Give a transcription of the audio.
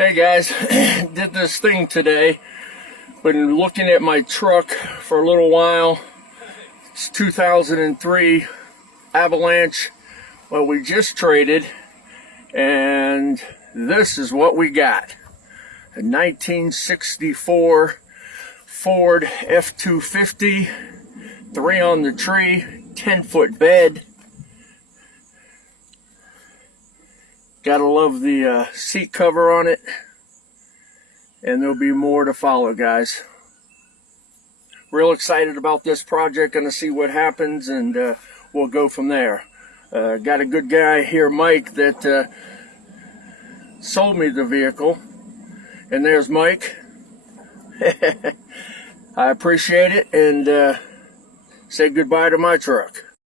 Hey guys, did this thing today. Been looking at my truck for a little while. It's 2003 Avalanche. Well, we just traded, and this is what we got. A 1964 Ford F-250, 3 on the tree, 10-foot bed. Gotta love the seat cover on it, and there'll be more to follow, guys. Real excited about this project. Gonna see what happens, and we'll go from there. Got a good guy here, Mike, that sold me the vehicle, and there's Mike. I appreciate it, and say goodbye to my truck.